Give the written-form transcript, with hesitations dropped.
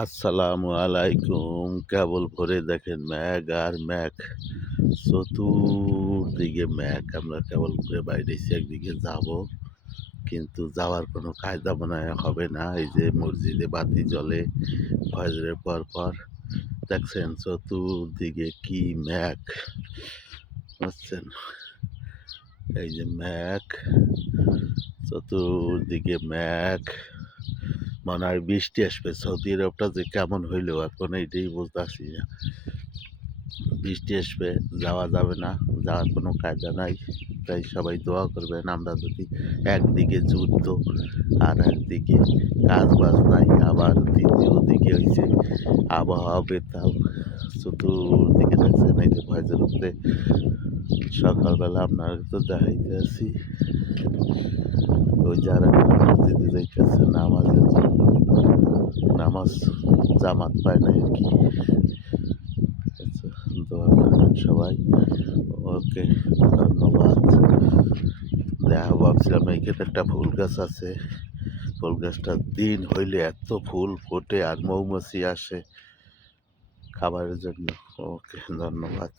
আসসালামু আলাইকুম। কেবল ভোরে দেখেন মেঘ আর মেঘ। চতুর্দিকে মেঘ। আমরা কেবল ভোরে বাইরেছি একদিকে যাব। কিন্তু যাওয়ার কোনো কায়দা মনে হয় হবে না। এই যে মসজিদে বাতি জ্বলে ফজরের পর দেখছেন চতুর্দিকে কি মেঘ, বুঝছেন? এই যে মেঘ, চতুর্দিকে মেঘ। মনে হয় বৃষ্টি আসবে। সৌদি আরবটা যে কেমন হইলো এখন এইটাই বুঝতাছি না। বৃষ্টি আসবে, যাওয়া যাবে না, যাওয়ার কোনো কায়দা নাই। তাই সবাই দোয়া করবেন। আমরা যদি একদিকে যুদ্ধ আর একদিকে কাজ বাজ নাই, আবার দ্বিতীয় দিকে হইছে আবহাওয়া বেতাল। চতুর্দিকে দেখছেন এই যে ভয়েসের উপরে সকালবেলা আপনার তো দেখাইতে আছি ওই যারা মসজিদে যাইতেছে নামাজের জন্য, নামাজ জামাত পায় না আর কি। আচ্ছা, দোয়া করবেন সবাই। ওকে, ধন্যবাদ। দেখা ভাবছিলাম এইখানে একটা ফুল গাছ আছে, ফুল গাছটা দিন হইলে এত ফুল ফোটে আর মৌমাছি আসে খাবারের জন্য। ওকে, ধন্যবাদ।